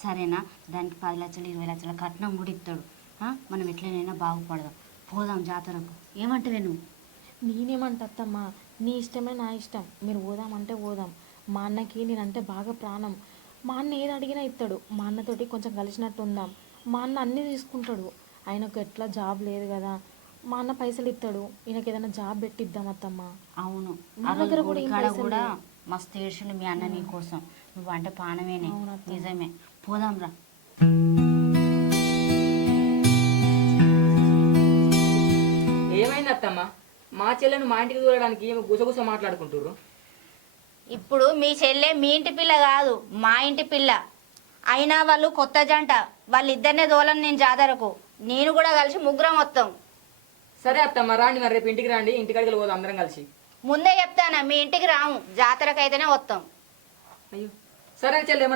సరేనా? దానికి 10 లక్షలు 20 లక్షల కట్నం కూడా ఇస్తాడు. మనం ఎట్లనైనా బాగుపడదాం. పోదాం జాతరకు. ఏమంటావే నువ్వు? నేనేమంటత్తమ్మా, నీ ఇష్టమే నా ఇష్టం. మీరు పోదామంటే పోదాం. మా అన్నకి నేనంటే బాగా ప్రాణం. మా అన్న ఏది అడిగినా ఇస్తాడు. మా అన్నతోటి కొంచెం కలిసినట్టు ఉందాం. మా అన్న అన్నీ తీసుకుంటాడు. ఆయనకు ఎట్లా జాబ్ లేదు కదా, మా అన్న పైసలు ఇస్తాడు. ఈయనకి ఏదైనా జాబ్ పెట్టిద్దాం అత్తమ్మా. అవును, నా దగ్గర కూడా ఏం పైసలు కూడా లేవు. మస్తు ఏడ్చిండు మీ అన్న నీ కోసం. నువ్వు అంటే పానమేనే. నిజమే, పోదాం రా. ఏమైంది అత్తమ్మ? మా చెల్లెను మా ఇంటికి దూరడానికి ఏమో గుసగుస మాట్లాడుకుంటుర్రు. ఇప్పుడు మీ చెల్లె మీ ఇంటి పిల్ల కాదు, మా ఇంటి పిల్ల. అయినా వాళ్ళు కొత్త జంట. వాళ్ళిద్దరినే దోలను నేను జాతరకు. నేను కూడా కలిసి ముగ్గురం వస్తాం. సరే అత్తమ్మ, రాండి మరి, రేపు ఇంటికి రండి. ఇంటికాడికి పోదాం అందరం కలిసి. ముందే చెప్తానా, మీ ఇంటికి రాము, జాతరకు అయితేనే వస్తాం. అయ్యో సరే చెల్లె.